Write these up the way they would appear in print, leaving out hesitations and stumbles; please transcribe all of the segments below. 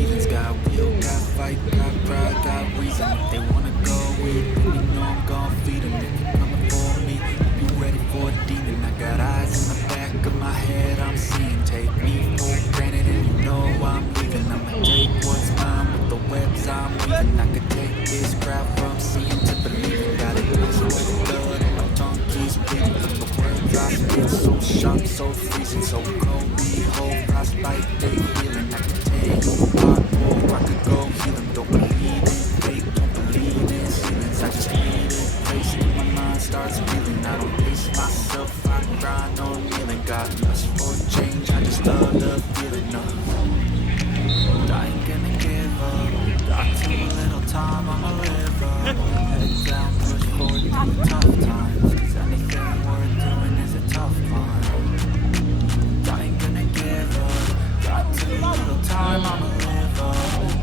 heathens. Got will, got fight, got pride, got reason. If they wanna go eat, then you know I'm gon' feed them. If you're coming for me, you ready for a demon. I got eyes in the back of my head, I'm seeing. Take me for granted and you know I'm leaving. I'ma take what's mine with the webs I'm weaving. I could take this crowd from seeing to believing. Got it mixed with blood and my tongue keeps bleeding. From the words I spit, so sharp, so freezing, so cold. Behold, frostbite, they feeling. I can tear you apart, or I could go heal them. Don't believe in fate, don't believe in ceilings. I just need a place when my mind starts feeling. I don't pace myself, I grind on kneeling. Got lust for change, I just love the feeling of I ain't gonna give up. Got too little time, I'ma live up. Head down, push forward through the tough times. Cause anything worth doing is a tough climb. I ain't gonna give up. Got too little time, I'ma live up.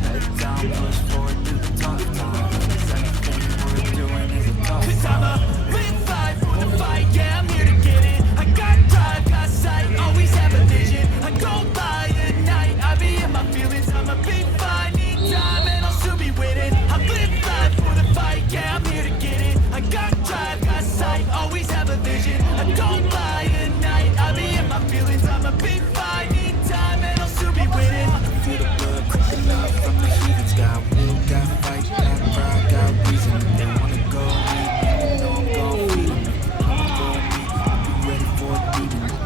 Head down, push forward through the tough times. Cause anything worth doing is a tough climb. Cause I'ma live life for the fight, yeah, I'm here to get it. I got drive, got sight, always have a vision. I go by at night, I be in my feelings. I'ma be fine, need time, and I'll soon be winning. I live life for the fight, yeah, I'm here to get it. I got drive, got sight, always have a vision. I don't lie at night, I be in my feelings. I'ma be fine, need time, and I'll soon be winning. I can feel the blood creeping up from the heathens. Got will, got fight, got pride, got reason. If they wanna go eat, you know I'm gon' feed them. If you come for me, be ready for a demon.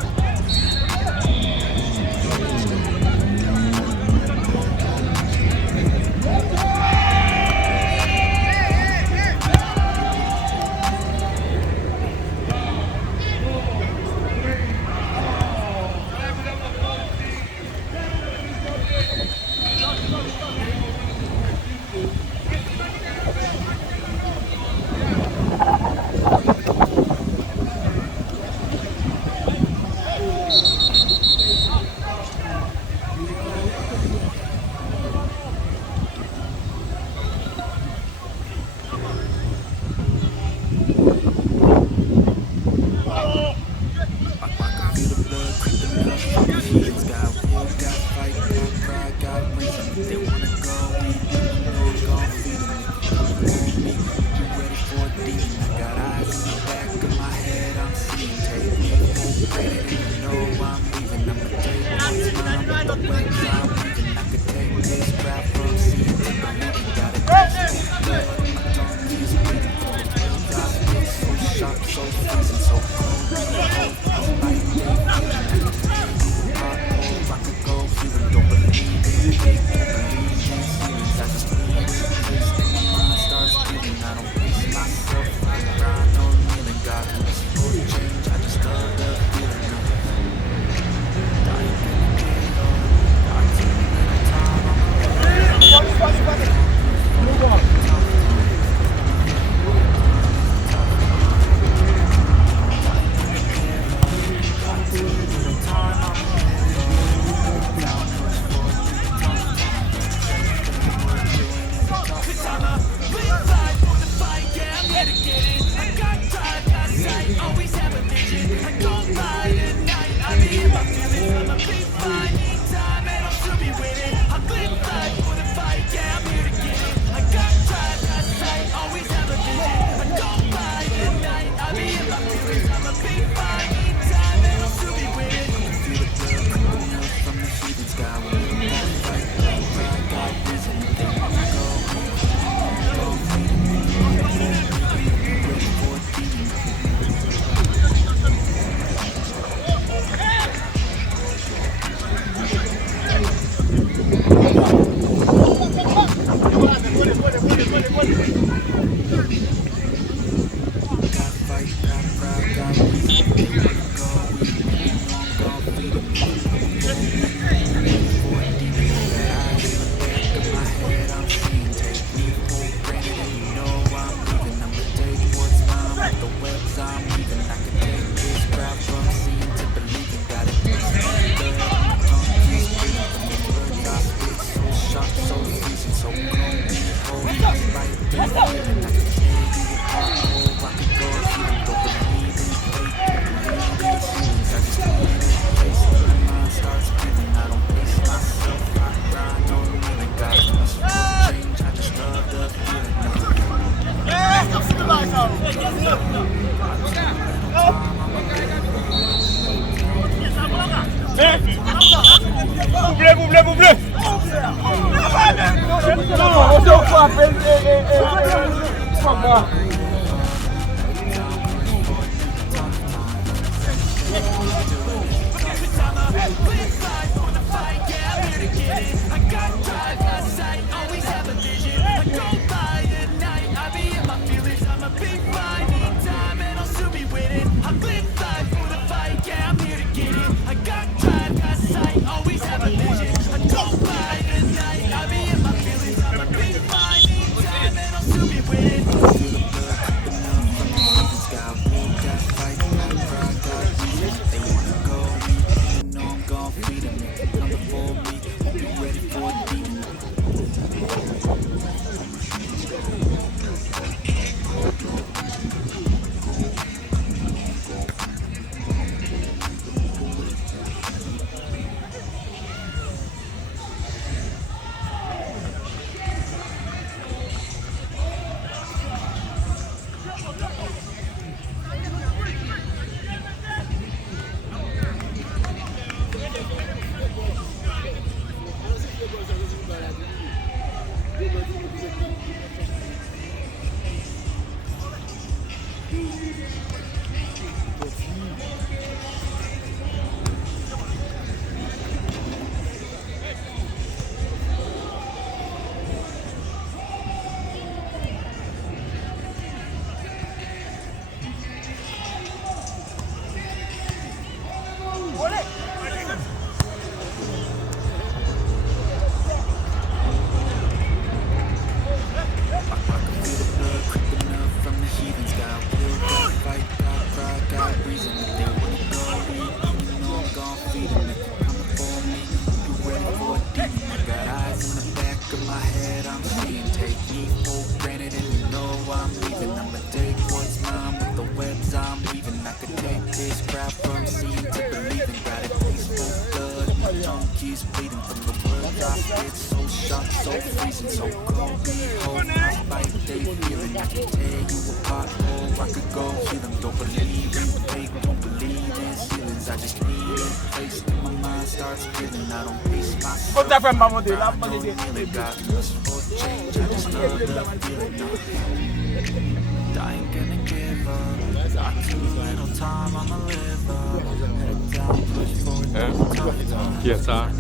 Yes, sir.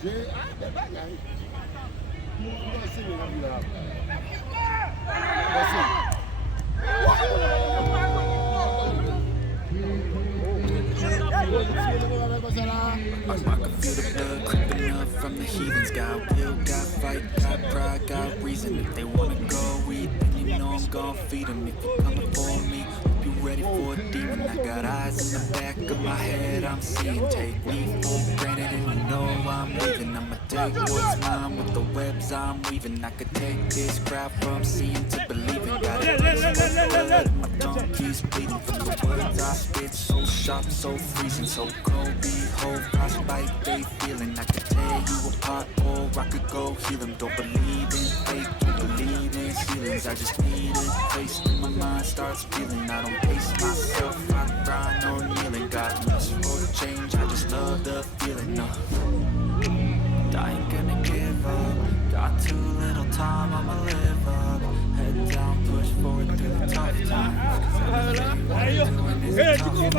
I can feel the blood creeping up from the heathens. Got will, got fight, got pride, got reason. If they wanna go eat, then you know I'm gon' feed them. If you're coming for me, hope you ready for a demon. I got eyes in the back of my head, I'm seeing. Take me for granted and you know I'm leaving. I'ma take what's mine with the webs I'm weaving. I could take this crowd from seeing to believing. Got it, blood, my tongue keeps bleeding from the words I spit. So sharp, so freezing, so cold. Behold, frostbite they feeling. I could tear you apart or I could go heal them. Don't believe in fate, don't believe in ceilings. I just need a place when my mind starts feeling. I don't pace myself, I grind or kneeling. Got lust for change, I just love the feeling. I ain't gonna give up. Got too little time, I'ma live up. Head down, push forward through the tough times. Cause everything we're doing is a tough time. I ain't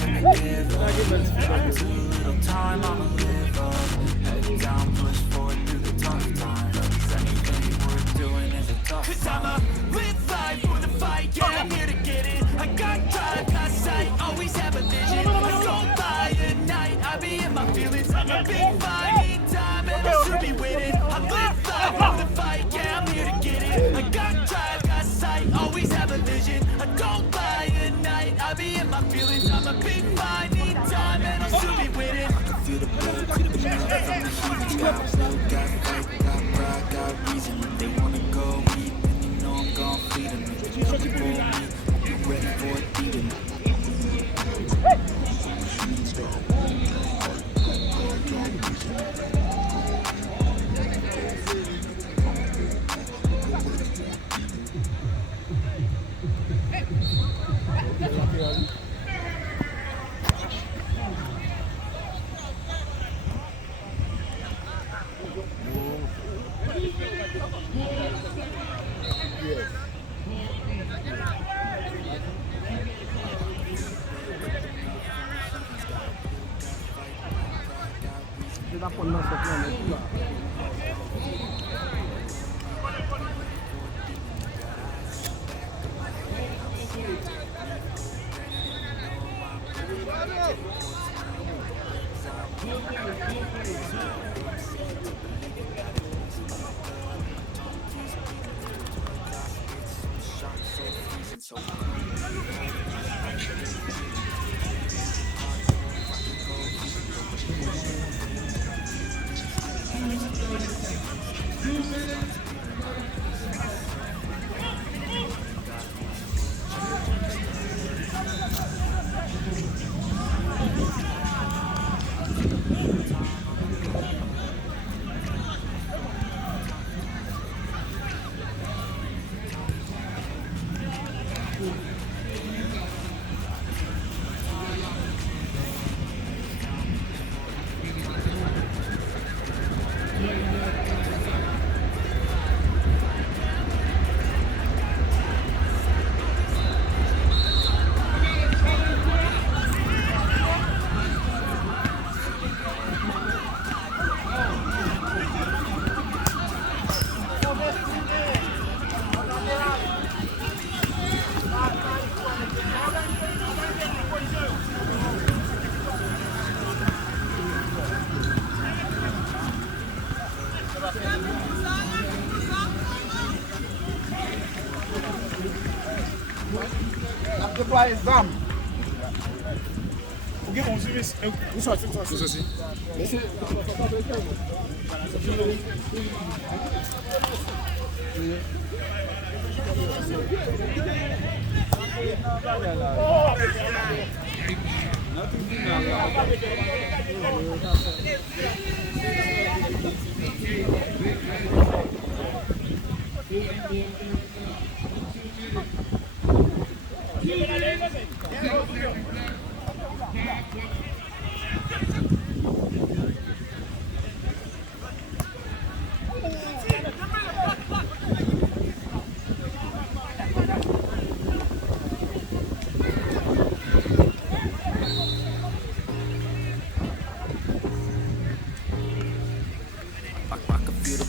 gonna give up. Got too little time, I'ma live up. Head down, push forward through the tough times. Cause anything we're doing is a tough time. Cause I'ma live life for the fight, yeah, I'm here to get it. I got drive, got sight, always have a vision. I don't lie at night, I be in my feelings. I'm a big fight, need time, and I should be winning. I live life for the fight, yeah, I'm here to get it. I got drive, got sight, always have a vision. I don't lie at night, I be in my feelings. I'm a big fight, need time, and I should be winning. I can feel the blood creeping up from the heathens. Got will, got fight, got pride, got reason. If they wanna go eat, then you know I'm gon' feed them. If you're coming for me, hope you ready for a demon.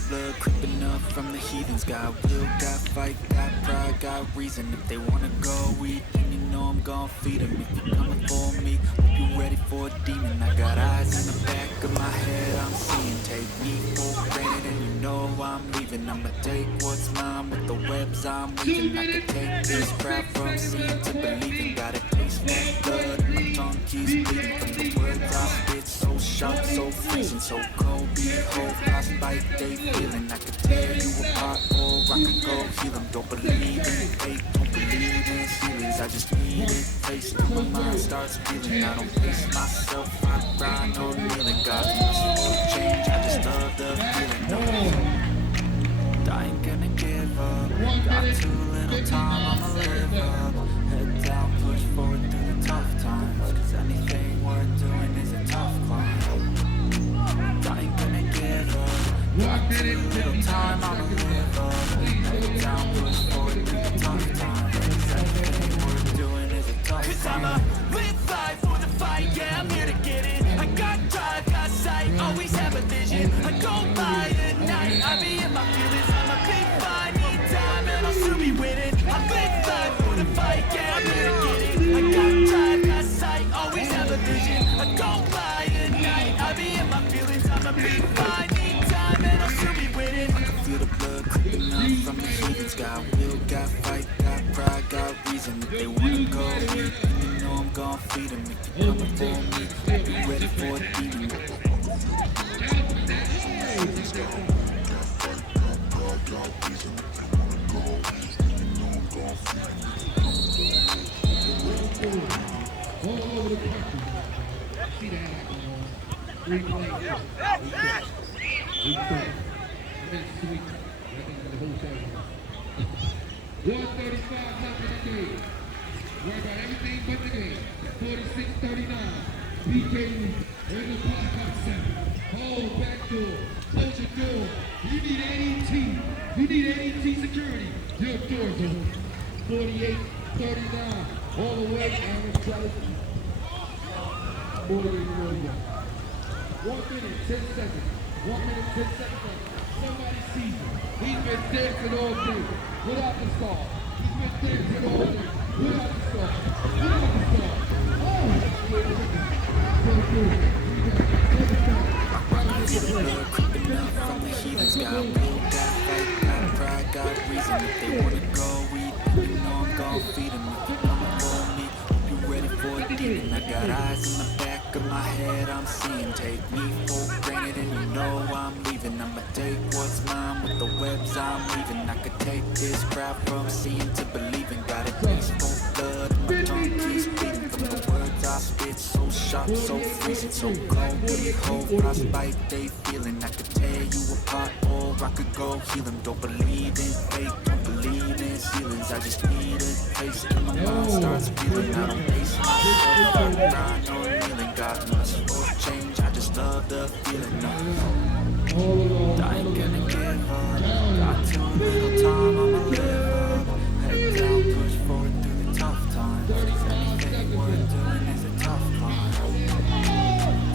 blood creeping up from the heathens. Got will, got fight, got pride, got reason. If they wanna go eat, then you know I'm gon' feed them. If you're coming for me, hope you ready for a demon. I got eyes in the back of my head, I'm seeing. Take me for granted and you know I'm leaving. I'ma take what's mine with the webs I'm weaving. I can take this crowd from seeing to believing. Got a taste of blood and my tongue keeps bleeding. From the words I spit, so sharp, so freezing, so cold. Behold, frostbite they feeling. I could tear you apart or I could go heal them. Don't believe in fate, don't believe in ceilings. I just need it, taste till my mind starts feeling. I don't pace myself, I grind on kneeling. God merciful change, I just love the feeling. No, I ain't gonna give up. Got too little time, I'ma live up. Head down, push forward through the tough times. Cause anything worth doing is a tough climb. I ain't gonna give up. Got too little time, I'ma live up. Head down, push forward through the tough times. Cause anything worth doing is a tough climb. Cause I'ma live life for the fight, yeah, I'm here to get it. I got drive, got sight, always have a vision. I go by at night, I be in my feelings. I'm a big fine, need time, and I'll soon be winning. I live life for the fight, yeah, I'm here to get it. I got drive, got sight, always have a vision. I go by at night, I be in my feelings. I'm a big fine, need time, and I'll soon be winning. I can feel the blood creeping up from the heathens. Got will, got fight, got pride, got reason. If they wanna go eat, then you know I'm gon' feed them. If you're coming for me, hope you ready for a demon. All over the country. See that happening on 3 plays. We start. Next week, I think the whole season. 135 left in the game. Worry about everything but the game. 46-39. BKU in the clock on 7. Hold back door. Close your door. You need AET. You need AET security. Your door's open. 48-39. All the way and it's close. 1 minute, 10 seconds. 1 minute, 10 seconds left. Somebody sees him. He's been dancing all day without the star. He's been dancing all day without the star. Without the star. Oh! So good. Blood creeping up from the heathens. Got will, got fight, got pride, got reason. If they wanna go eat, then you know I'm gon' feed them. If you're coming for me, hope you ready for a demon. I got eyes in the back of my head, I'm seeing. Take me for granted and you know I'm leaving. I'ma take what's mine with the webs I'm weaving. I could take this crowd from seeing to believing. Got a taste for blood and my tongue keeps bleeding. From the words I spit, so sharp, so freezing, so cold. Behold, frostbite they feeling. I could tear you apart or I could go heal them. Don't believe in fate, don't believe in ceilings. I just need a taste till my mind starts feeling. I don't pace myself, I grind on kneeling. God merciful change, I just love the feeling. No, I ain't gonna give up. Got too little time, I'ma live up. Head down, push forward through the tough times. Cause anything worth doing is a tough climb.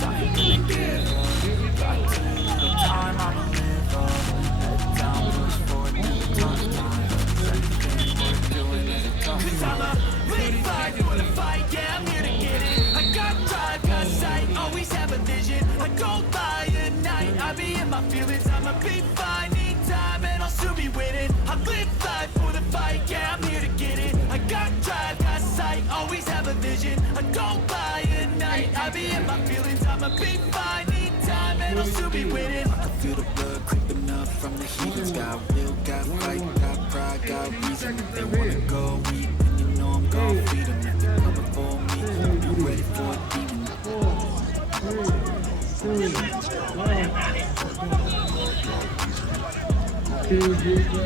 I ain't gonna give up. Got too little time, I'ma live up. Head down, push forward through the tough times. Cause anything worth doing is a tough climb. Cause I'ma live life for the fight, yeah, I'm here to get it. I got drive, got sight, always have a vision. I go by at night, I be in my feelings. I'ma be fine, need time, and I'll soon be winning. I live life for the fight, yeah, I'm here to get it. I got drive, got sight, always have a vision. I go by at night, I be in my feelings. I'ma be fine, need time, and I'll soon be winning. I can feel the blood creeping up from the heathens. Got will, got fight, got pride, got reason. If they wanna go eat, then you know I'm gon' feed them. If they're coming for me, hope you ready for a demon. 4, 3, 2, 1. Here we go.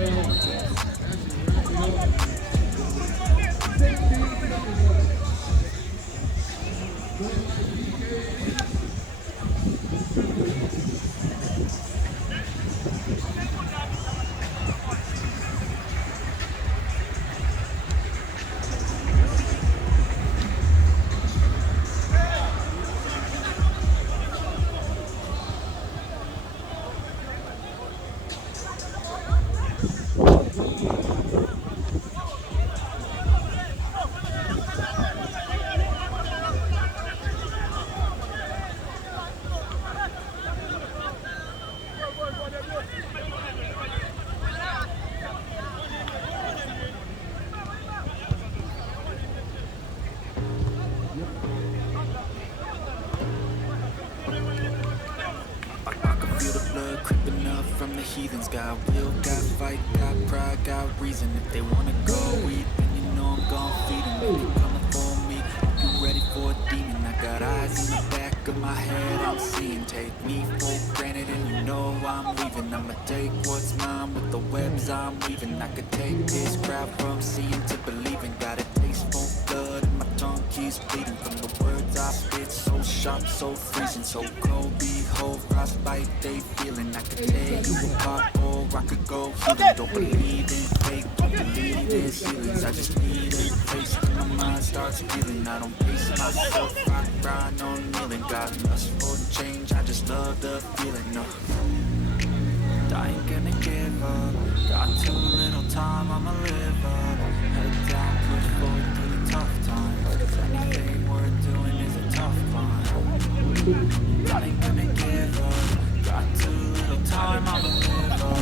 heathens. Got will, got fight, got pride, got reason. If they wanna go eat, then you know I'm gon' feed them. If you're coming for me, you ready for a demon. I got eyes in the back of my head, I'm seeing. Take me for granted and you know I'm leaving. I'ma take what's mine with the webs I'm weaving. I could take this crowd from seeing to believing. Got a taste for blood and my tongue keeps bleeding. From the words I spit, so sharp, so freezing. So cold, behold, frostbite, they feeling. I could tear you apart or I could go healing. Don't believe in fake, don't believe in ceilings. I just need a taste and my mind starts feeling. I don't pace myself, I grind on kneeling. Got lust for change, I just love the feeling. No, I ain't gonna give up. Got too little time, I'ma live up. Head down, push forward through the tough times. 'Cause anything worth doing is a tough climb. I ain't gonna give up. Got too little time, I'ma live up.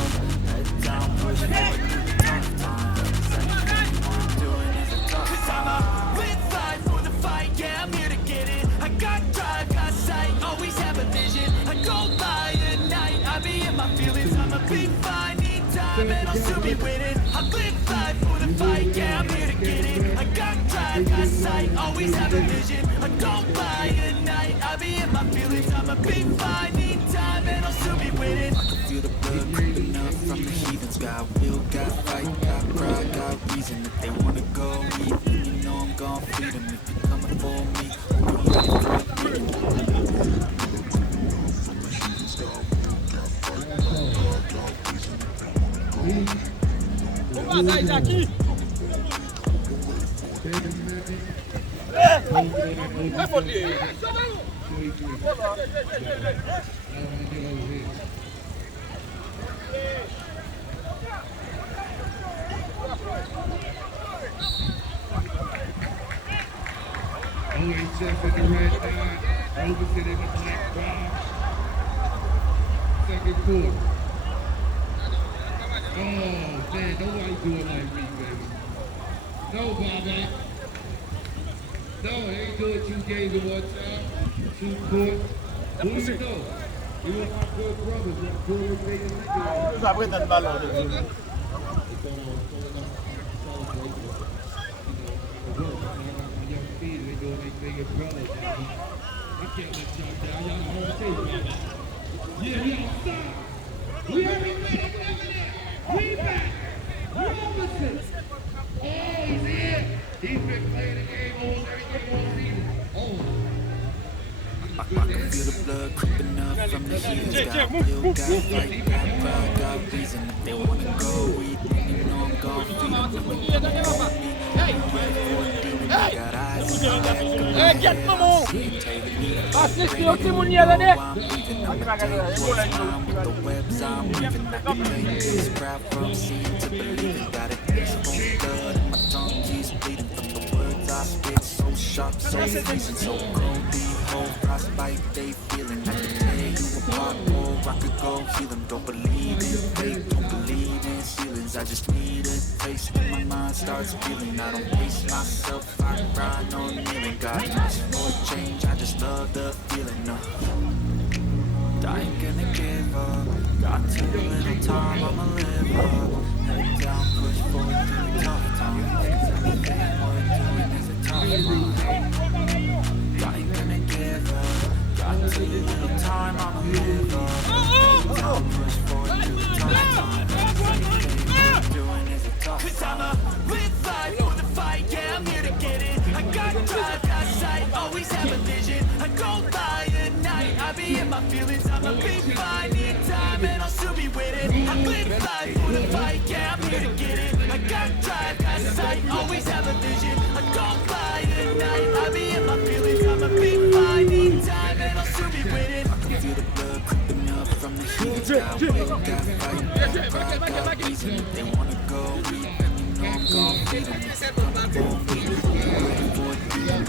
Head down, push forward through the tough times. 'Cause anything worth doing is a tough climb. 'Cause I'ma live life for the fight, yeah, I'm here to get it. I got drive, got sight, always have a vision. I go by at night, I be in my feelings. I'ma be fine, need time, and I'll soon be winning. I live life for the fight, yeah, I'm here to get it. I got drive, got sight, always have a vision. I go by at night, I be in my feelings. I'ma be fine, need time, and I'll soon be winning. I can feel the blood creeping up from the heathens. Got will, got fight, got pride, got reason. If they wanna go eat, then you know I'm gon' feed them. If you're coming for me, I'm ready for a beating. OHF in the red dot, Roberson in the black box. Second quarter. Oh man, nobody do it like me, baby. No, Baba. No, they ain't doing 2 games in one time. 2 courts. Who do you know? You want my good brothers, my good big niggas. I can't let y'all down. Y'all know what I'm saying. Yeah, we on stop. We everybody over there. We back. Robinson. Oh, he's in. He's been playing the game almost everything all season. Oh. I can feel the blood creeping up from the heathens. Got will, got fight, got pride, got reason. If they wanna go eat, then you know I'm gon' feed them. If they wanna go me, I'm ready for a demon. I got eyes in the back of my head, I'm seeing. Take me for granted, you know I'm leaving. I'ma take what's mine with the webs I'm weaving. I can take this crowd from seeing to believing. Got a taste for blood and my tongue keeps bleeding. From the words I spit, so sharp, so freezing, so cold. Behold, frostbite, they feeling. I can tear you apart or I could go heal them. Don't believe in fate, don't believe in ceilings. I just need a taste and my mind starts feeling. I don't pace myself, I grind on kneeling. Got lust for change, I just love the feeling. No, I ain't gonna give up. Got too little time, I'ma live up. Head down, push forward through the tough times. 'Cause anything worth doing is a tough one. I ain't gonna give up. Got too little time, I'ma live up. Head down, push forward through the tough times. 'Cause anything worth doing is a tough one. 'Cause I'ma live life for the fight, yeah, I'm here to get it. I got drive, got sight, always have a vision. I go by at night, I be in my feelings. I'ma be fine, need time, and I'll soon be with it. I live life for the fight, yeah, I'm here to get it. I got drive, got sight, always have a vision. I go by at night, I be in my feelings. I'ma be fine, need time, and I'll soon be with it. I can feel the blood creeping up from the heathens. Got will, got fight, got pride, got reason. If they wanna go eat, then you know I'm gon' feed them. If they're coming for me, I'm ready for a demon.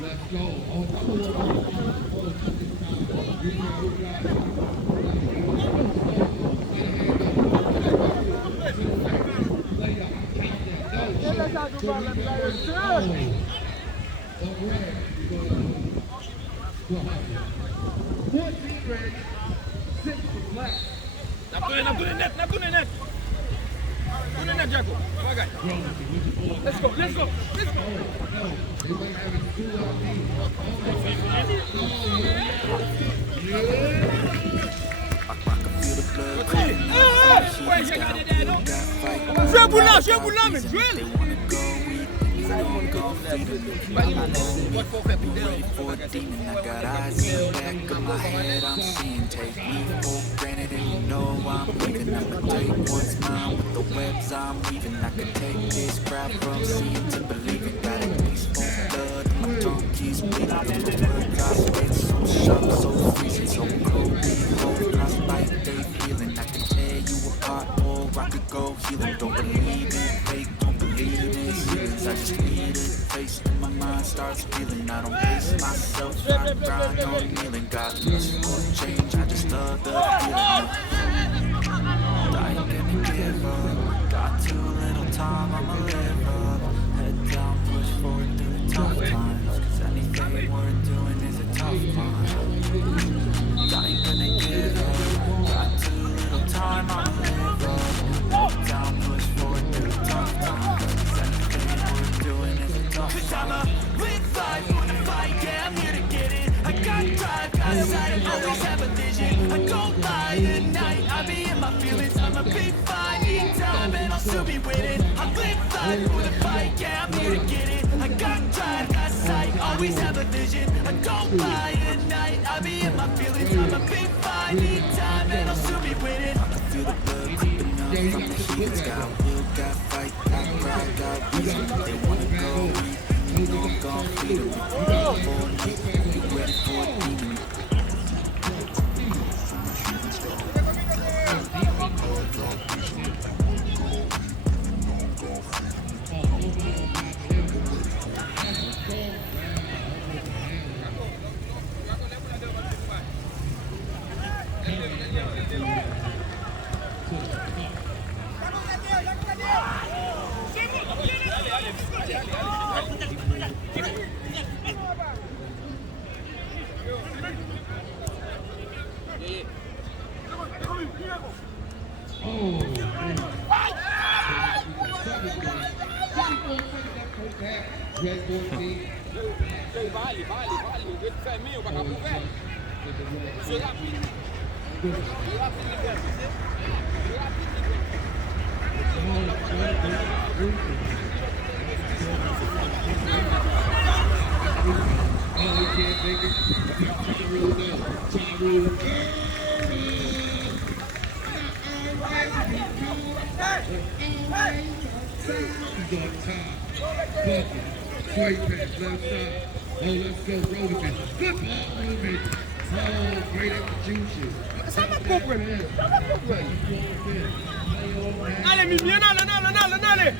Let's go. Oh, Let's go, let's go, let's go. Jouez boulot, mais jouez. Ready for a demon, I got eyes in the back of my head, I'm seeing. Take me for granted and you know I'm leaving. I'ma take what's mine with the webs I'm weaving. I can take this crowd from seeing to believing. Got a taste for blood, my tongue keeps bleeding. From the words I spit, so sharp, so freezing, so cold. Behold, frostbite they feeling. I can tear you apart or I could go healing. Don't believe in fake, don't believe in ceilings. I just need a taste in my mind starts feeling. I don't pace myself, I grind on kneeling. God bless change, I just love the feeling. I ain't gonna give up. Got too little time, I'ma live up. Head down, push forward through the tough times. Cause anything worth doing is a tough climb. I ain't gonna give up. Got too little time, I'ma live up. Head down, push forward through the tough times. Cause anything worth doing is a tough climb. Cause I'ma live life, wanna fight, yeah, I'm here to get it. I got drive, got sight, I always have a vision. I don't lie at night, I be in my feelings. I'ma be fine, need time, and I'll still be with it. I live life, wanna fight, yeah, I'm here to get it. I got drive, got sight, always have a vision. I don't lie at night, I be in my feelings. I'ma be fine, need time, and I'll still be with it. I can feel the blood creeping up from the heathens. Got will, got fight, got pride, got reason. They wanna go eat, you know I'm gon' feed them. You ready for a demon? Straight pass, left side. Oh, let's go, Robertson. Good ball movement. Oh, great execution. Allez, Mimien, allez.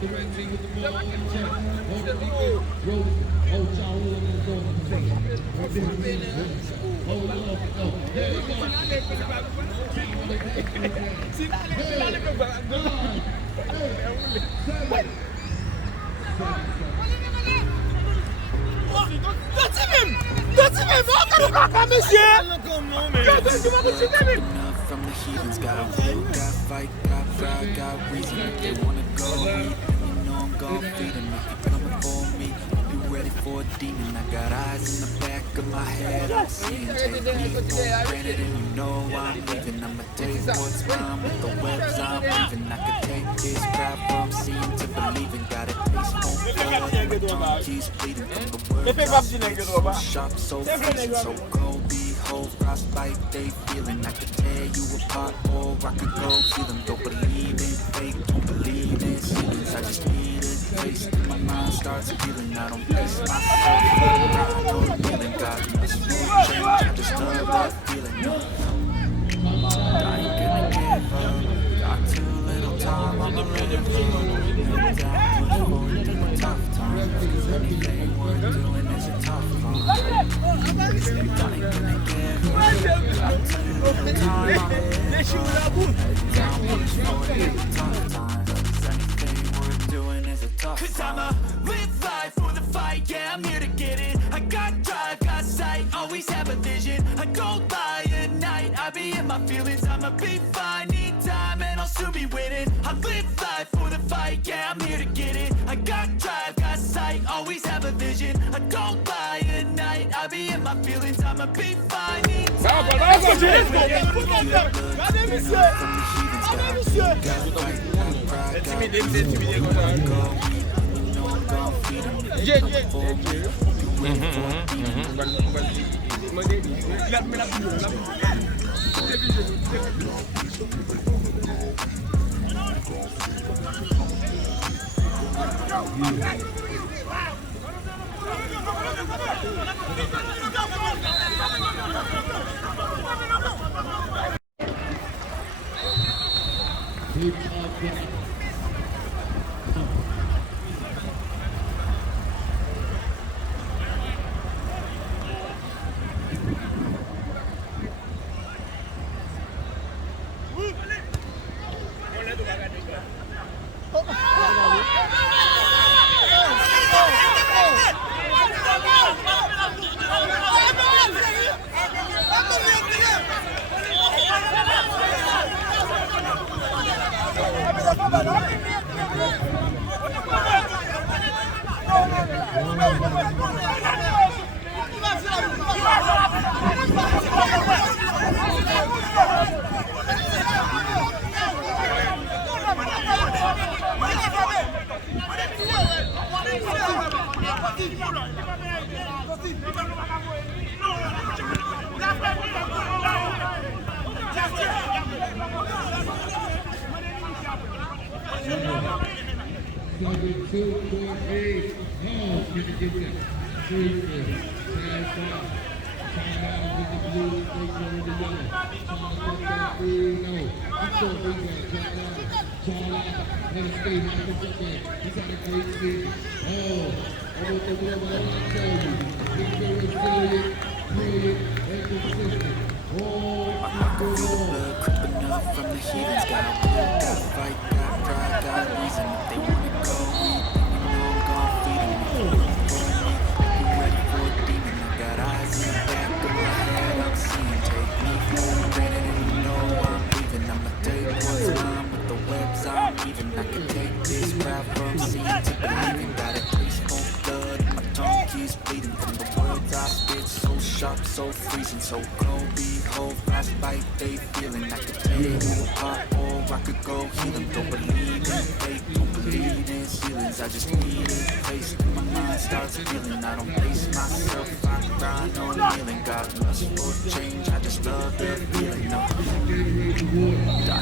The red team with the ball in check. Robertson. Oh, Charles is going to take it. Hold on. Oh, there you go. From the heathens, got a will, got fight, got pride, got reason. If they wanna go eat, you know I'm gon' feed them. If you're coming for me, be ready for a demon. I got eyes in the back of my head, I'm seeing. Take me for granted and you know I'm leaving. I'ma take what's mine with the webs I'm weaving. I can take this crowd from seeing to believing. Got a taste for blood, my tongue keeps bleeding. From the words I spit, so sharp, so freezing, so cold, behold. whole frostbite they feeling. I could tear you apart or I could go heal them. Don't believe in fate, don't believe in ceilings. I just need a taste and my mind starts healing. I don't place myself around or kneeling. God must change, I just love that feeling. I ain't gonna give up, got too little time, I'ma live up. Head down, push forward through the tough times, cause anything worth doing is a tough climb. I ain't gonna give up, got too little time, I'ma live up. Head down, push forward through the tough times, cause anything worth doing is a tough climb. Cause I'ma live life for the fight, yeah, I'm here to get it. I got drive, got sight, always have a vision. I don't lie at night, I be in my feelings. I'ma be fine, need time and I'll soon be winning. I live life for the fight, yeah, I'm here to get it. I got drive, got sight, always have a vision. I don't lie at night, I be in my feelings. I'ma be fine, need time and I'll soon be from the heathens, got a will, got fight, got pride, got reason. If they wanna go eat, then you know I'm gon' feed them. If you wanna go meet, be ready for a demon. I got eyes in the back of my head, I'm seeing. Take me for granted and you know I'm leaving. I'ma take what's mine with the webs I'm weaving. I can take this crowd from seeing to believing. Got a taste for blood and my tongue keeps bleeding. From the words I spit, so sharp, so freezing, so cold. Behold, frostbite they feeling. I could tear you apart or I could go heal them. Don't believe in fate, don't believe in ceilings. I just need a taste and my mind starts feeling. I don't pace myself, I grind on kneeling. God must for change, I just love the feeling. No, I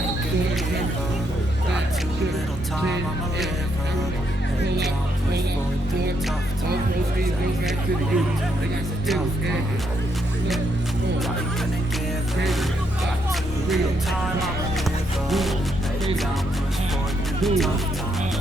ain't gonna give up, got too little time, I'ma live up. Head down, push forward through the tough times. It's a tough climb. I ain't gonna give up, got too little time, I'ma live up. Head down, push forward through the tough times.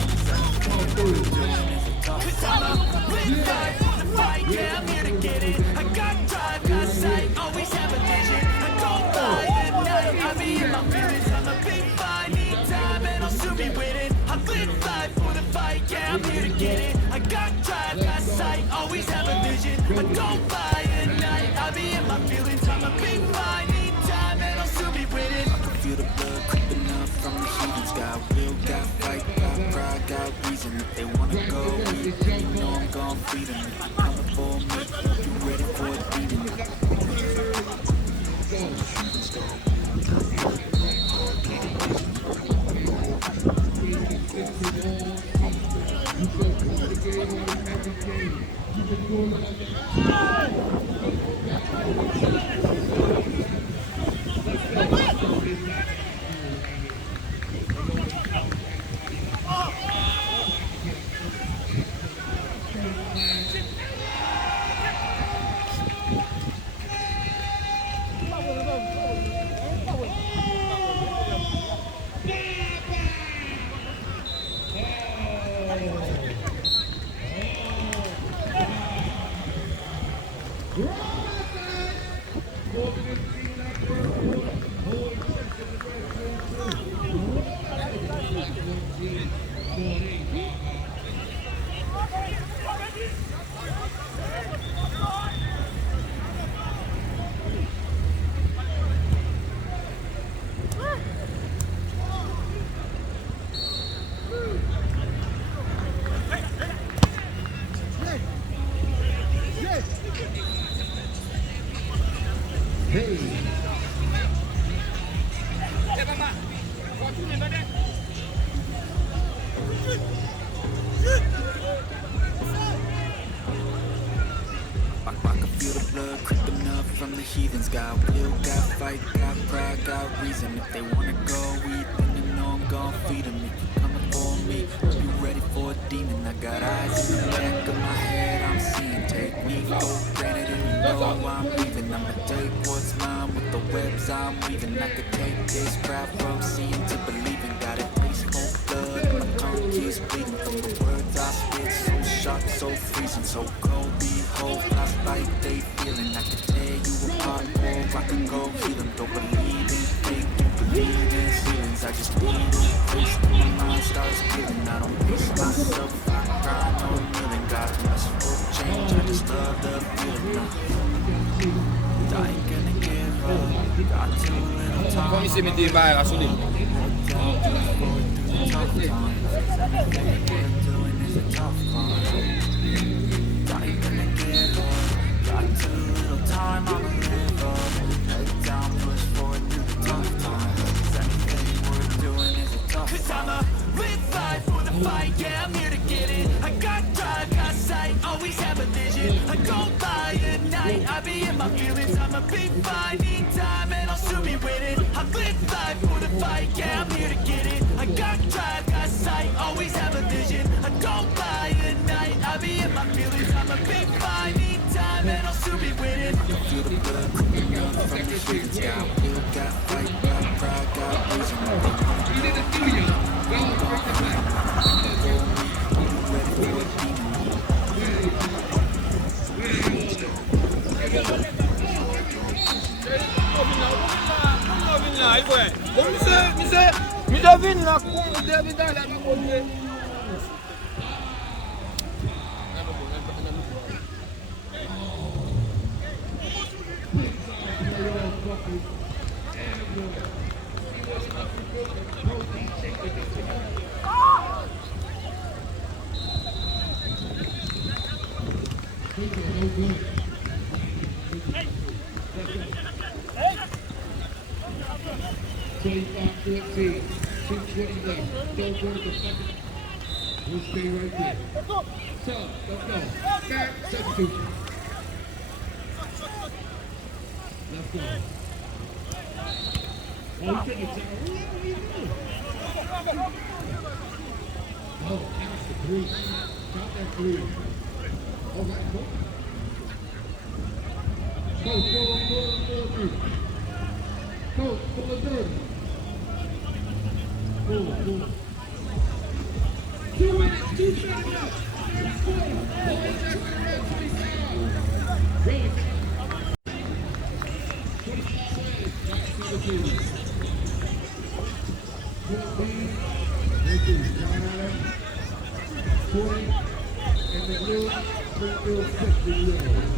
Cause I'ma live life for the fight, yeah, I'm here to get it. I got drive, got sight, always have a vision. I don't lie at night, I be in my feelings. I'ma be fine, need time and I'll soon be winning. I live life for the fight, yeah, I'm here to get it. I got drive, got sight, always have a vision. I don't lie at night, I be in my feelings. I'ma be fine, need time and I'll soon be winning. I can feel the blood creeping up from the heathens. Got will, got fight, got pride, got reason. If they wanna go eat, then you know I'm gon' feed them. If you coming for me, you ready for a demon. Let's go. I can feel the blood creeping up from the heathens. Got will, got fight, got pride, got reason. If they wanna go eat, then you know I'm gon' feed them. If you're coming for me, hope you ready for a demon. I got eyes in the back of my head, I'm seeing. Take me for granted and you know I'm leaving. I'ma take what's mine with the webs I'm weaving. I could take this crowd from seeing to believing. Got it taste more blood and my tongue keeps bleeding from the words I spit. So sharp, so freezing, so cold. Behold, I spite they feeling. I can tear you apart or I can go heal them. Don't believe in fake, don't believe in feelings. I just need a place till my mind starts feeling. I don't waste myself, I grind on kneeling. Got a mess for change, I just love the feeling. I ain't gonna give up, got too little time. Come ici, mettez barre à sonner. Got too little time, I'ma live up. Head down, push forward through the tough times. Anything worth doing is a tough. Cause I'ma live life for the fight, yeah, I'm here to get it. I got drive, got sight, always have a vision. I go by at night, I be in my feelings. I'ma be fine, need time, and I'll soon be winning. I live life for the fight, yeah, I'm here to get it. I got drive, got sight, always have a vision. I go by at night, I be in my feelings. I'ma be fine, need time, and I'll soon be winning. Feel the blood creeping up from the heathens. Got will, got fight, got pride, got reason. You did the studio. Go, break the back. We'll stay right there. So, let's go. Back, substitution. Let's go. Oh, you take your time. What are you doing? Oh, that's the three. Drop that three. All right, go. Go, three. Go, full of dirty. Full. 2 minutes, 2 shots up. Let's go. Boys, that's the red 25. Really? 25 ways. That's 17. 14. 20. And the blue, Springfield 50.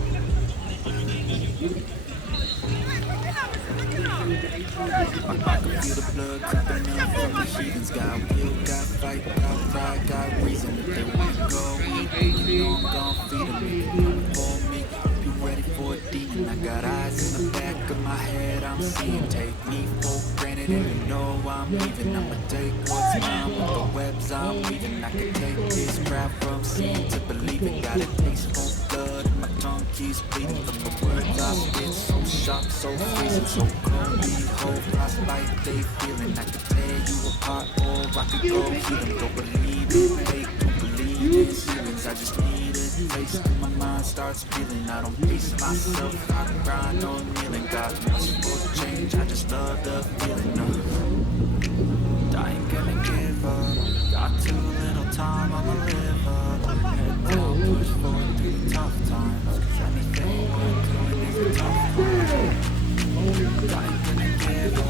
I can feel the blood creeping up from the heathens. Got will, got fight, got pride, got reason. If they wanna go eat, you know I'm gon' feed them. If you're coming for me, hope you ready for a demon. I got eyes in the back of my head, I'm seeing. Take me for granted and you know I'm leaving. I'ma take what's mine with the webs I'm weaving. I can take this crowd from seeing to believing. Got a taste for blood and my tongue keeps bleeding from the words I spit. So sharp, so freezing, so cold. Behold, frostbite they feeling. I can tear you apart or I could go heal them. Don't believe it, fake, don't believe in ceilings. I just need a taste and my mind starts feeling. I don't pace myself, I grind on kneeling. Got much for change, I just love the feeling. I ain't gonna give up. Got too little time, I'ma live up. Head down, push forward through the tough times. 'Cause anything we're doing is a tough time. I ain't gonna give up.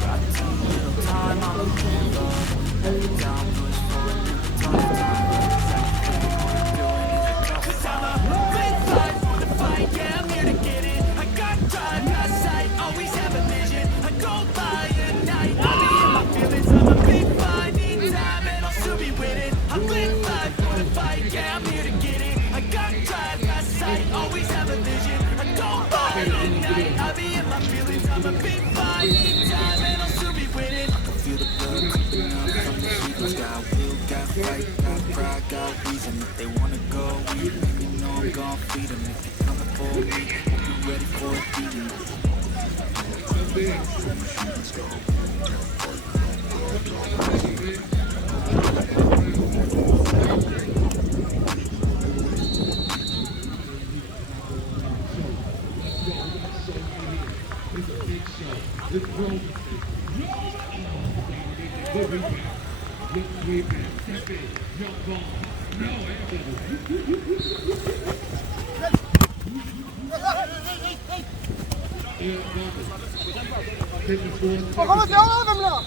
Got too little time, I'ma live up. Head down, push forward through the tough times. 'Cause anything we're doing is a tough time. 'Cause I'm a red flag for the fight, yeah, I'm here to get it. I got drive, got sight, always have a vision. I don't lie at night, I'll be in my feelings. I'm a big fine, need time, and I'll still be with it. I'm red flag for the fight, yeah, I'm here to get it. I got drive, got sight, always have a vision. I don't lie at night, I'll be in my feelings. I'm a big fine, need time, and I'll still be with it. I can feel the blood creeping up from the heathens. Got will, got fight, got pride, got reason. If they wanna go eat, then you know I'm gon' feed them. If you're coming for me, hope you ready for a beating. It's grown. Good rebound. Good rebound. Step in. Jump ball. No, Comment c'est là même là?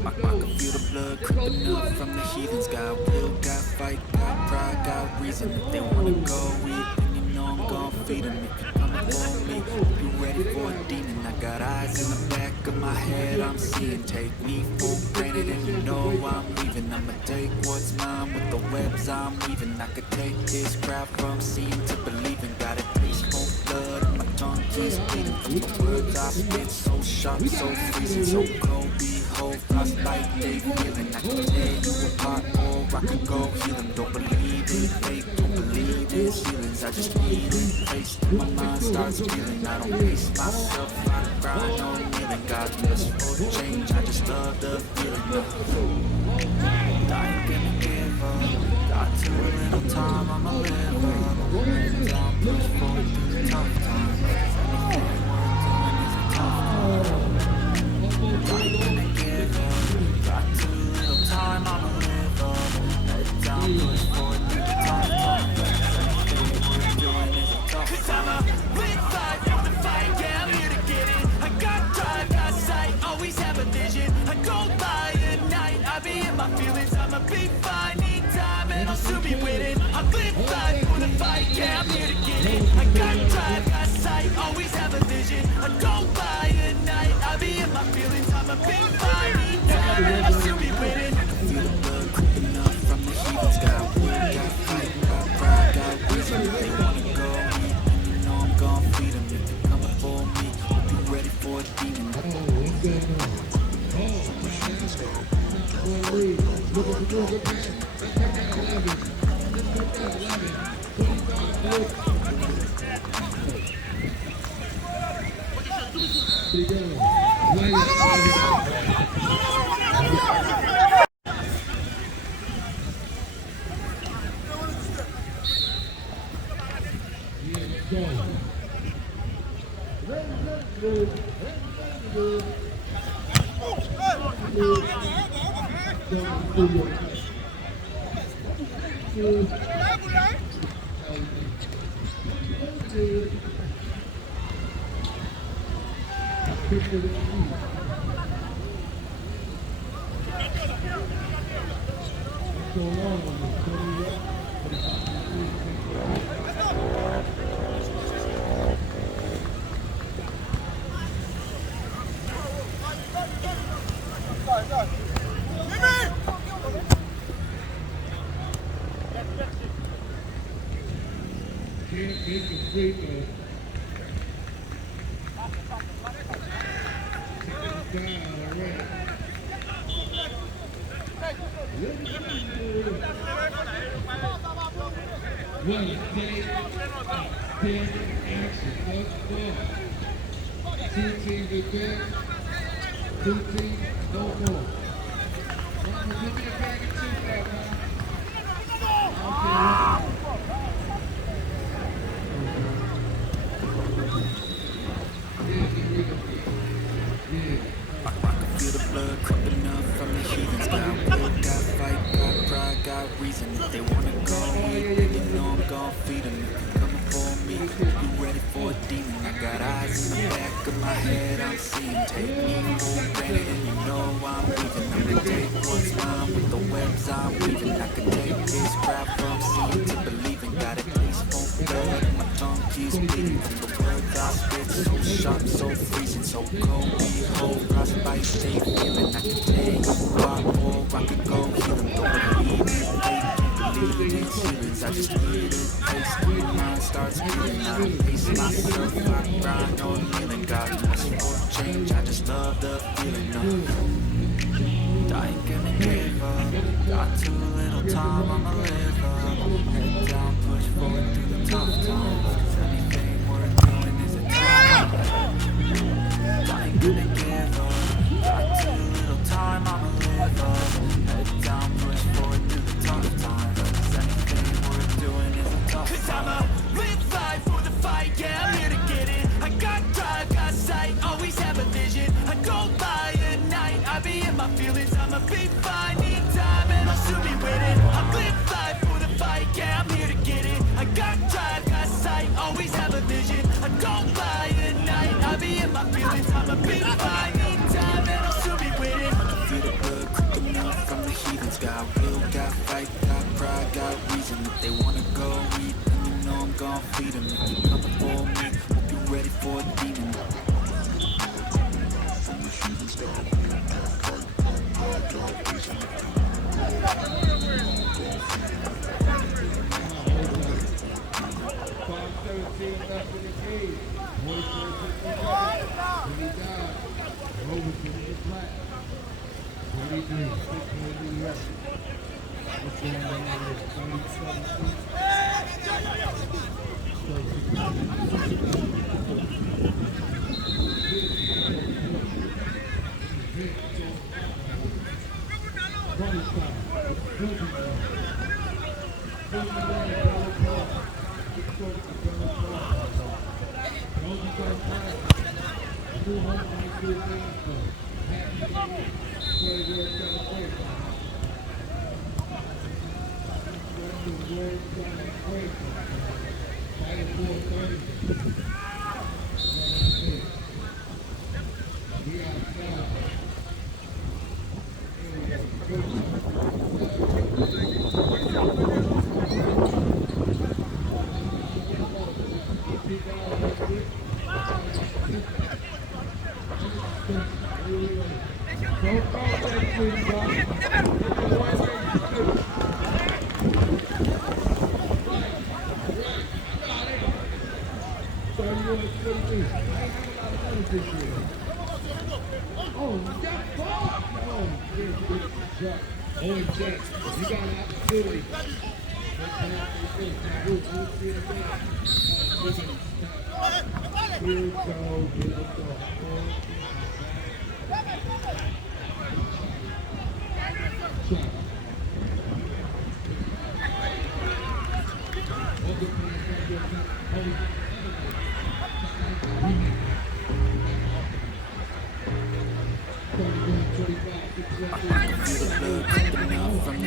I can feel the blood creeping up from the heathens. Got will, got fight, got pride, got reason. If they wanna go eat, then you know I'm gon' feed them. If you're coming for me, hope you ready for a demon. I got eyes in the back of my head, I'm seeing. Take me for granted and you know I'm leaving. I'ma take what's mine with the webs I'm weaving. I could take this crowd from seeing to believing. Got a taste for blood and my tongue keeps bleeding from the words I spit. So sharp, so freezing, so cold. Behold, frostbite they feeling. I can tear you apart or I could go heal them. Don't believe it, fake, don't believe in ceilings. I just need a taste and my mind starts feeling. I don't pace myself, I grind on kneeling. God bless for change, I just love the feeling. I ain't gonna give up. Got too little time, I'ma live up. Down, push forward through the tough times. 'Cause anything we're doing is a tough time. I ain't gonna give up. Got too little time, I'ma live up. Head down, push forward through the tough times. 'Cause anything we're doing is a tough time. 'Cause I'm a red flag for the fight, yeah, I'm here to get it. I got drive, got sight, always have a vision. I don't lie at night, I be in my feelings. I'm a big fine, need time, and I'll still be with it. I'm red flag for the fight, yeah, I'm here to get it. I got drive, got sight, always have a vision. I don't lie at night, I be in my feelings. I'm a big fine, need time, and I'll still be with it. I can feel the blood creeping up from the heathens. Got will, got fight, got pride, got reason. If they wanna go eat, then you know I'm gon' feed them. If you're coming for me, hope you ready for a demon. Can't make a free throw. Down already. What a day of dead action thus far. Two teams advance, two teams no more. Give me the bag and shoot that, man. Feel the blood creeping up from the heathens. Got will, got fight, got pride, got reason. If they wanna go eat, you know I'm gon' feed them. If you coming for me, you ready for a demon. I got eyes in the back of my head, I'm seeing. Take me for granted, and you know I'm leaving. I'ma take what's mine with the webs I'm weaving. I can take this crowd from seeing to believing. Got a taste for blood, and my tongue keeps bleeding. From the words I spit, so sharp, so freezing, so cold. Behold, frostbite, they feeling. I can tell you why, or I can go heal them. Don't believe it, they believe in ceilings. I just need a taste, my mind starts feeling. I don't pace myself, I grind on kneeling. Got much for change, I just love the feeling of I ain't gonna give up. Got too little time, I'ma live up. Head down, push forward through the tough times. 'Cause anything worth doing is a tough. I ain't gonna give up. Got too little time, I'ma live up. Head down, push forward through the tough times. 'Cause anything worth doing is a tough. 'Cause I'ma live life for the fight, yeah, I'm here to get it. I got drive, got sight, always have a vision. I go by at night, I be in my feelings. I'ma be fine, need time, and I'll soon be with it. I live life for the fight, yeah, I'm here to get it. I got drive, got sight, always have a vision. I go by at night, I be in my feelings. I'ma be fine, need time, and I'll soon be with it. I can feel the blood creeping up from the heathens. Got will, got fight, got pride, got reason. If they wanna go eat, then you know I'm gon' feed them. If you coming for me, hope you ready for a demon. From the heathens, got will, got fight, got pride, got reason. 5:17 left in the game. Boys for 55. 29. Over to the flat. 23. 6 left. What's going on here? 37.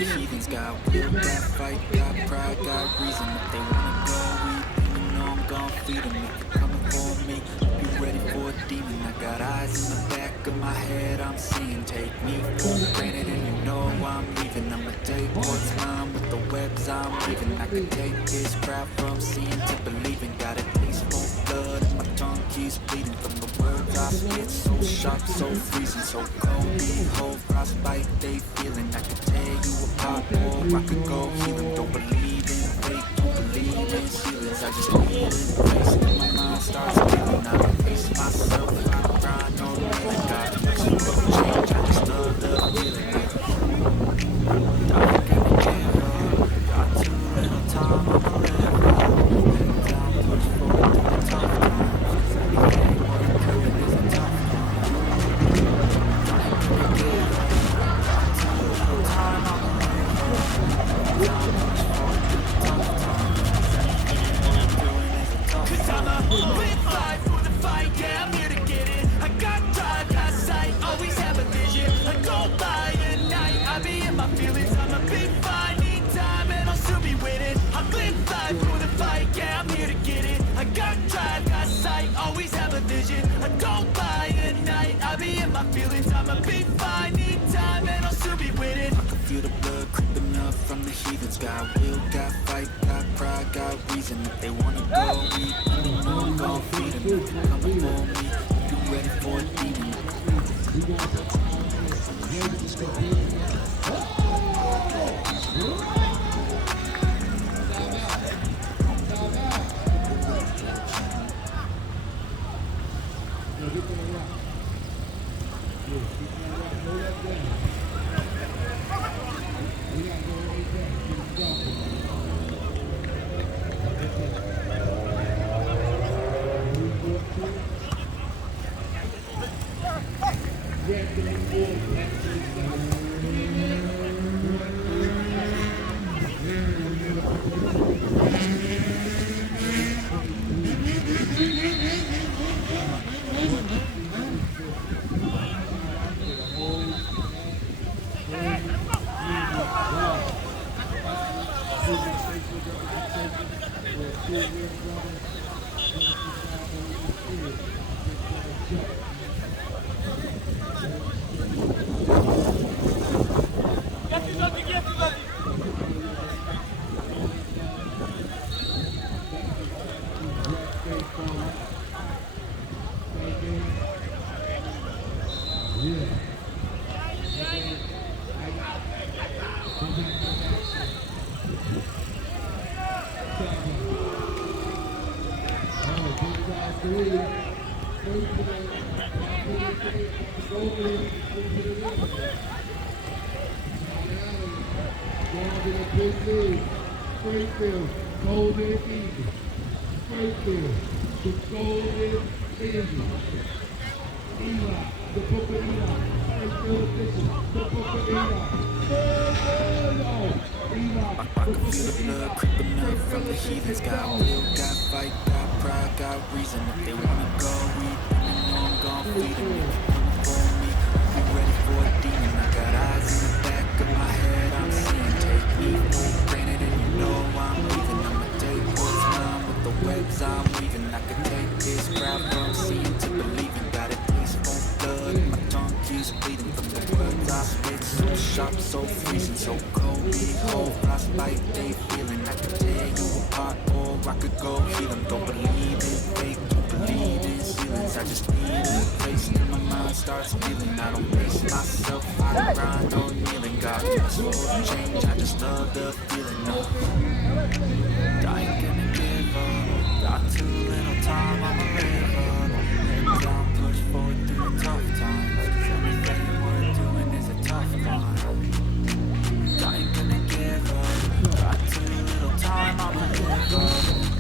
the heathens. Got will, got fight, got pride, got reason. If they wanna go eat, then you know I'm gon' feed them. If you're coming for me, be ready for a demon. I got eyes in the back of my head, I'm seeing. Take me for granted and you know I'm leaving. I'ma take what's mine with the webs I'm weaving. I can take this crowd from seeing to believing. Got a taste for blood and my tongue keeps bleeding from the words I spit. So sharp, so freezing, so cold. Behold, frostbite, they feeling. I can tear you apart or I could go heal them. Don't believe in fate, don't believe in ceilings. I just need a place when my mind starts feeling. I don't face myself, I grind on kneeling. Got much for change, I just love the feeling. I ain't gonna give up, got too little time, I'ma live up. Head down, push forward through the tough times. 'Cause anything worth doing is a tough climb. I ain't gonna give up, got too little time, I'ma live up. Head down, push forward through the tough times. 'Cause anything worth doing is a tough climb. 'Cause I'ma live life for the fight, yeah, I'm here to get it. I got drive, got sight, always have a vision. I go by at night, I be in my feelings. I'ma be fine, need time, and I'll soon be winning. I live life for the fight, yeah, I'm here to get it. I got drive, got sight, always have a vision. I go by at night, I be in my feelings. I'ma be fine, need time, and I'll soon be winning. I can feel the blood creeping up from the heathens. Got will, got fight, got pride, got reason. If they wanna go eat, then you know I'm gon' feed them. If you're coming for me, be ready for a demon. Springfield, golden eagle. Springfield, the golden eagle. Eli, the book of Eli. Springfield edition, the book of Eli. I can feel the blood creeping up from the heathens. Got will, got fight, got pride, got reason. If they wanna go eat, then you know I'm gon' feed them. If you're coming for me, be ready for a demon. I got eyes in the back of my head, I'm seeing. Take me for granted and you know I'm leaving. I'ma take what's mine with the webs I'm weaving. I can take this crowd from seeing to believing. Got a taste for blood and my tongue keeps bleeding from the words I spit. So sharp, so freezing, so cold. Behold, frostbite, they feeling. I can tear you apart or I could go heal them. Don't believe in fate, don't believe in ceilings. I just need a place till my mind starts feeling. I don't pace myself, I grind on kneeling. Got much for change, I just love the feeling. No, I ain't gonna give up. Got too little time, I'ma live up. Head down, push forward through the tough times. 'Cause everything worth doing is a tough climb. I ain't gonna give up. Got too little time, I'ma live up.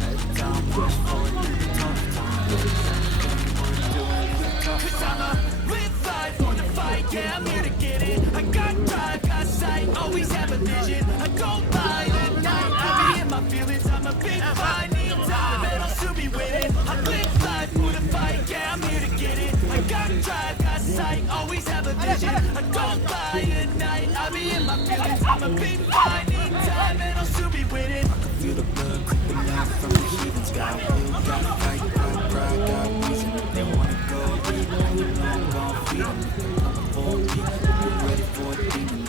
Head down, push forward through the tough times. Everything worth doing is a tough climb. 'Cause I'ma live life for the fight, yeah, I'm here to get it. I got drive, got sight, always have a vision. I go by at night, I be in my feelings. I'm a big fine, need time, and I'll soon be winning. I live life for the fight, yeah, I'm here to get it. I got drive, got sight, always have a vision. I go by at night, I be in my feelings. feelings, I'ma be fine. Need time and I'll still be winning. I can feel the blood creeping out from the heathens. Got will, got fight, got pride, got reason. If they wanna go deep, then you know I'm gon' feed them. If they come for me, be ready for a demon.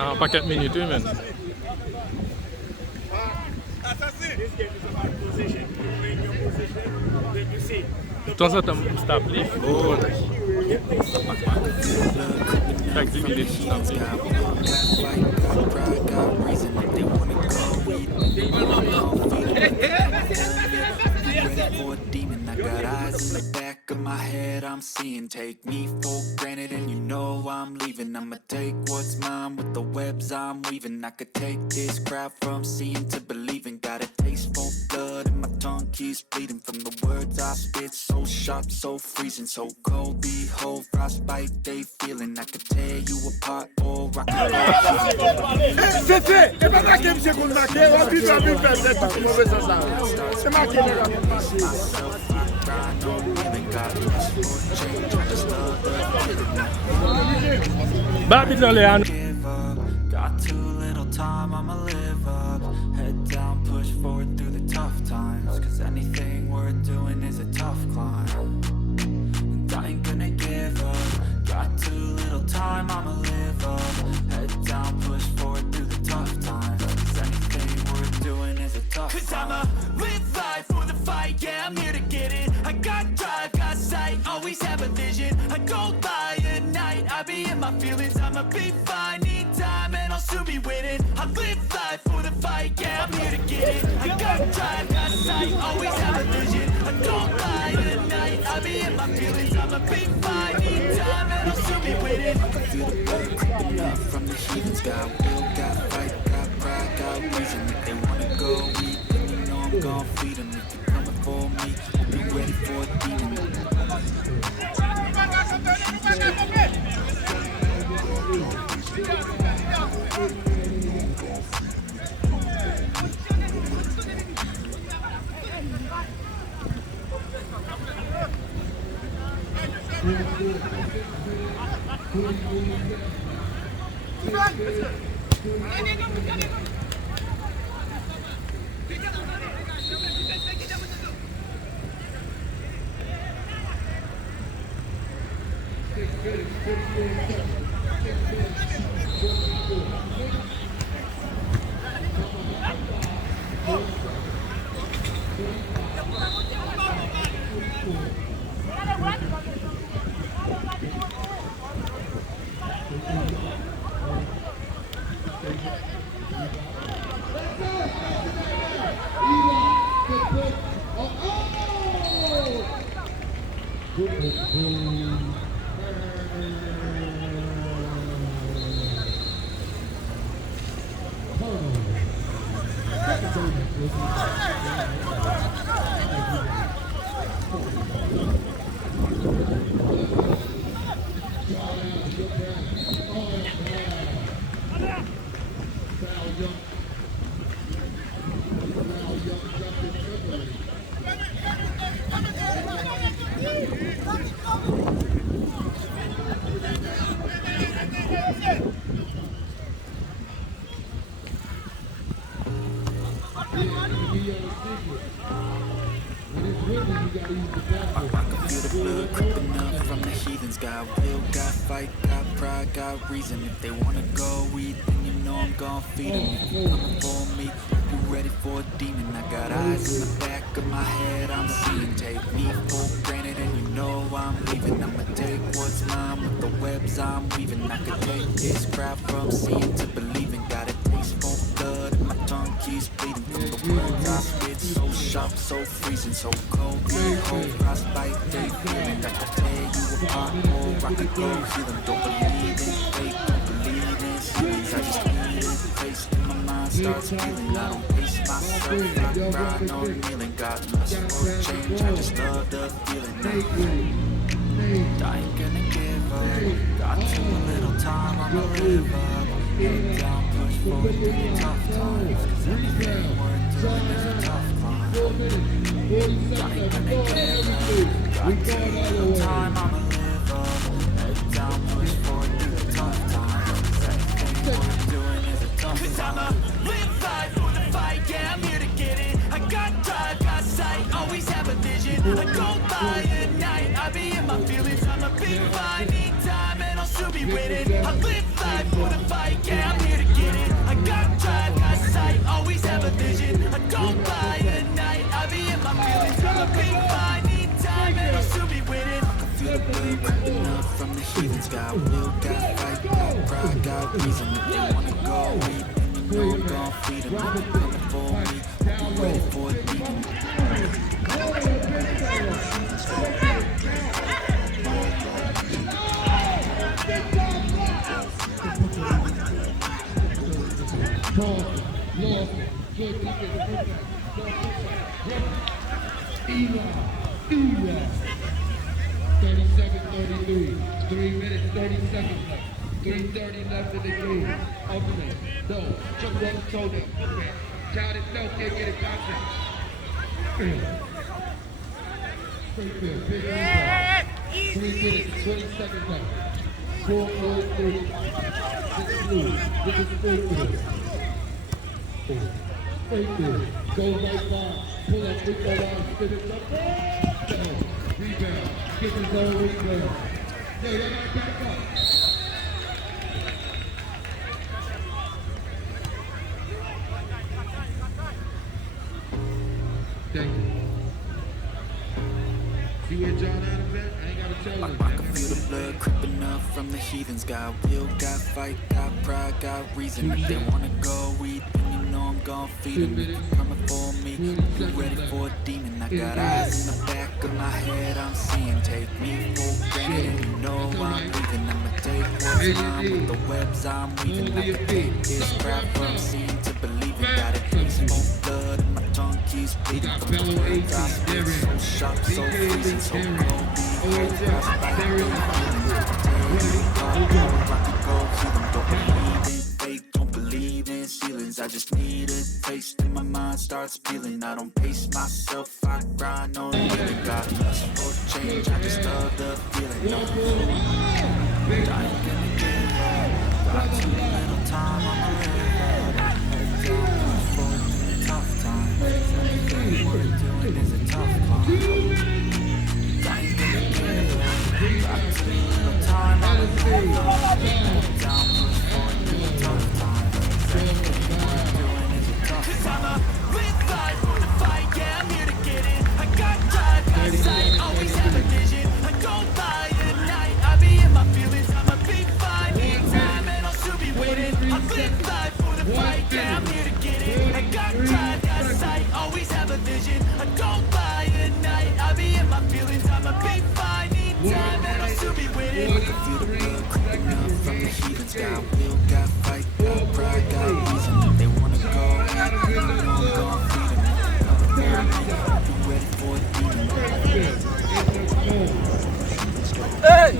Un paquet de minutes, men. Ton ça, stop lift. Chaque 10 minutes, stop lift. For seeing. Take me for granted and you know I'm leaving. I'ma take what's mine with the webs I'm weaving. I could take this crowd from seeing to believing. Got a taste for blood and my tongue keeps bleeding from the words I spit. So sharp, so freezing, so cold. Behold, frostbite they feeling. I could tear you apart or rock and C'est fait. Et pas marqué, monsieur Gould marqué. On vit dans le fait. C'est tout mauvais sens là. C'est marqué là. Got too little time, I'ma live up. Head down, push forward through the tough times. Cause anything worth doing is a tough climb. And I ain't gonna give up. Got too little time, I'ma live up. Head down, push forward through the tough times. Cause anything worth doing is a tough climb. Cause I'ma live life for the fight, yeah, I'm here to get it. I got drive, got sight, always have a vision. I go by at night, I be in my feelings. I'ma be fine, need time and I'll soon be winning. I live life for the fight, yeah, I'm here to get it. I got drive, got sight, always have a vision. I go by at night, I be in my feelings. I'ma be fine, need time and I'll soon be winning. I can feel the blood creeping up from the heathens. Got will, got fight, got pride, got reason. If they wanna go eat, then you know I'm gon' feed them. If you're coming for me, I'll be ready for a demon. Got reason. If they wanna go eat, then you know I'm gon' feed them. If you're coming for me, you ready for a demon. I got eyes in the back of my head, I'm seeing. Take me for granted and you know I'm leaving. I'ma take what's mine with the webs I'm weaving. I could take this crowd from seeing to believing. Got a taste for blood and my tongue keeps bleeding from the words I spit. So sharp, so freezing, so cold. Behold, frostbite they feeling. I could tear you apart or I could go heal them. Don't believe in fate, don't believe in ceilings. I just need a place in my mind starts feeling. I don't pace myself, I cry, no kneeling. Got lust for change, I just love the feeling. I ain't gonna give up. Got too little time, I'ma live up. Head down, push forward through the tough times. Cause anything worth doing is a tough climb. I ain't gonna give up. Got too little time, I'ma live up. Head down, push forward through the tough times. Cause anything worth doing is a tough climb. Cause I'ma live life for the fight, yeah, I'm here to get it. I got drive, got sight, always have a vision. I go by at night, I be in my feelings. I'ma be fine, need time and I'll soon be winning. I live life for the fight, yeah, I'm here to get it. I got drive, got sight, always have a vision. I go by at night, I be in my feelings. I'ma be fine, need time and I'll soon be winning. I can feel the blood creeping up from the heathens. Got will, got fight, got pride, got reason. If they wanna go eat, then you know I'm gon' feed them. If you're coming for me, I'll be ready for a demon. Cross, lost, good ticket, perfect, Eva, 37-33, 3 minutes, 30 seconds left, 3:30 left in the game, ultimate, no, jump on the toe down, okay, count itself, can't get it back there. Springfield, big rebound, 3 minutes, 20 seconds left, 4-4-3, 6 blue, this is Springfield. Springfield, go right by, pull up, big go out, spin it up, rebound, get his own rebound. No, y'all gotta back up. Thank you. See where John Adams at? I ain't gotta tell him. I can feel the blood creeping up from the heathens. Got will, got fight, got pride, got reason. If they wanna go eat, then you know I'm gon' feed them. If you're coming for me, be ready for a demon. I got eyes in the back of my head, I'm seeing. Take me for granted, and you know I'm leaving. I'ma take what's mine with the webs I'm weaving. I can take this crap from seeing to believing. Got it taste more blood, and my tongue keeps bleeding from the words I spit. So sharp, so freezing, so cold. Don't believe in ceilings. I just need a taste and my mind starts peeling. I don't pace myself, I grind on living. Got lust for change, I just love the feeling. No, I ain't gonna give up. Got too little time, I'ma live up. Head down, move forward through the tough times. Everything we're doing is a tough climb. I ain't gonna give up. Got too little time, I'ma live up. Head down, move forward through the tough times. Everything we're doing is a tough climb. 'Cause I'ma live life for the fight, yeah, I'm here to get it. I got drive, got sight, always have a vision. I go by at night, I be in my feelings. I'ma be fine, need time, and I'll soon be waiting. I live life for the fight, yeah, I'm here to get it. I got drive, got sight, always have a vision. I go by at night, I be in my feelings. I'ma be fine, need time, and I'll soon be waiting. I can feel the blood creeping up from the heathens. Got will, got fight, got pride, got reason. If they wanna go, you know I'm gon' feed them. Be ready for a demon. Hey!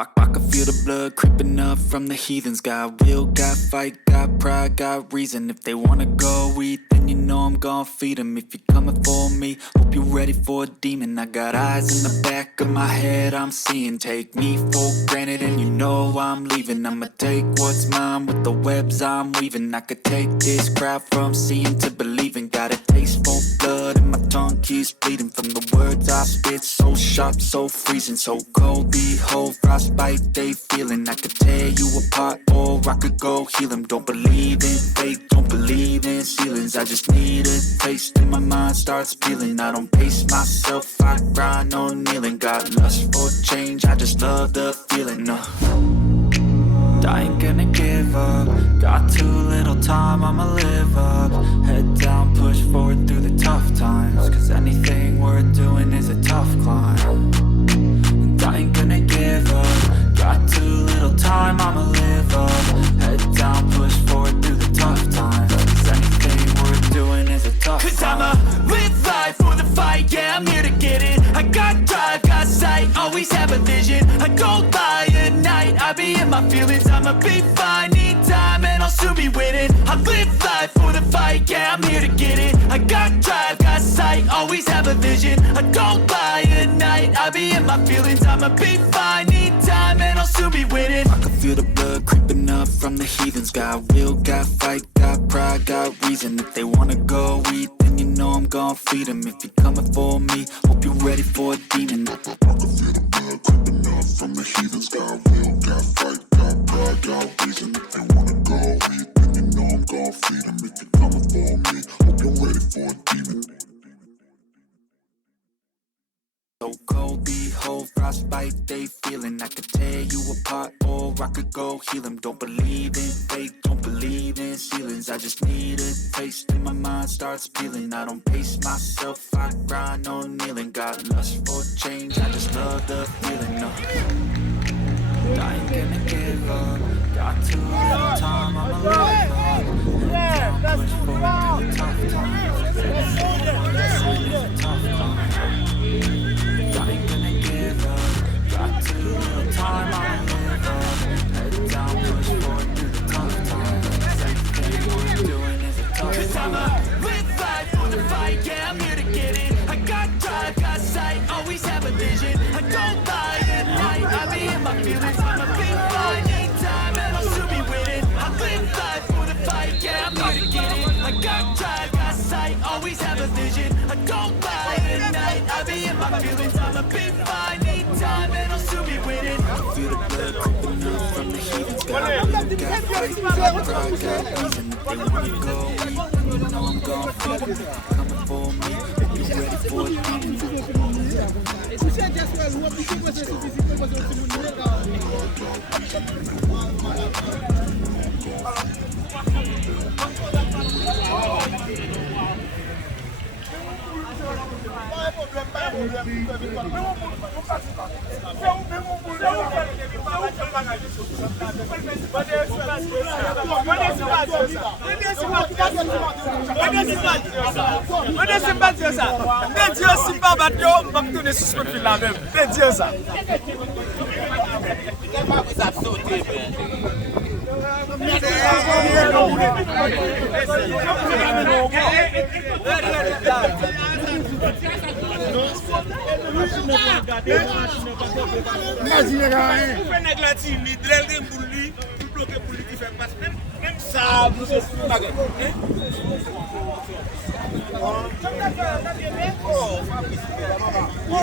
I can feel the blood creeping up from the heathens. Got will, got fight, got pride, got reason. If they wanna go eat, then you know I'm gon' feed them. If you're coming for me, hope you're ready for a demon. I got eyes in the back of my head, I'm seeing. Take me for granted, and you know I'm leaving. I'ma take what's mine with the webs I'm weaving. I could take this crowd from seeing to believing. Got a taste for blood, and my tongue keeps bleeding from the words I spit. So sharp, so freezing, so cold. Behold, frostbite they feeling. I could tear you apart, or I could go heal them. Don't believe in fate, don't believe in ceilings. I just need a taste and my mind starts peeling. I don't pace myself, I grind on kneeling. Got lust for change, I just love the feeling. No, I ain't gonna give up. Got too little time, I'ma live up. Head down, push forward through the tough times. 'Cause anything worth doing is a tough climb. And I ain't gonna give up. Got too little time, I'ma live up. Head down, push forward through the tough times. 'Cause anything worth doing is a tough climb. 'Cause I'ma live life for the fight, yeah, I'm here to get it. I got drive, got sight, always have a vision. I go by at night, I be in my feelings. I'ma be fine, need time, and I'll soon be winning. I live life for the fight, yeah, I'm here to get it. I got drive, got sight, always have a vision. I go by at night, I be in my feelings. I'ma be fine, need time, and I'll soon be winning. I can feel the blood creeping up from the heathens. Got will, got fight, got pride, I got reason. If they wanna go eat, then you know I'm gon' feed them. If you're coming for me, hope you're ready for a demon. I can feel the blood creeping up from the heathens. Got will, got fight, got pride, got reason. If they wanna go eat, then you know I'm gon' feed them. If you're coming for me, hope you're ready for a demon. So cold, behold, frostbite, they feeling. I could tear you apart or I could go heal them. Don't believe in fate, don't believe in ceilings. I just need a taste and my mind starts peeling. I don't pace myself, I grind on kneeling. Got lust for change, I just love the feeling. No, I ain't gonna give up. Got too little time, I'ma live on. Push forward through the tough times. It's a tough time. I ain't gonna give up. Got too little time, I'ma live up. Head down, push forward through the tough times. Everything we're doing is a tough time. 'Cause I'ma live life for the fight, yeah, I'm here to get it. I got drive, got sight, always have a vision. I don't lie at night, I be in my feelings. I'm a big fine, anytime, and I'll soon be winning. I live life for the fight, yeah, I'm here to get it. I got drive, got sight, always have a vision. I don't lie at night, I be in my feelings. I'm a big fine, anytime, and I'll soon be winning. I feel the blood creeping up from the heathens. Got fight, got pride, got reason. If they wanna go eat, you know I'm gon' feed them. If you're coming for me, if you're ready for a demon. Même ça, vous êtes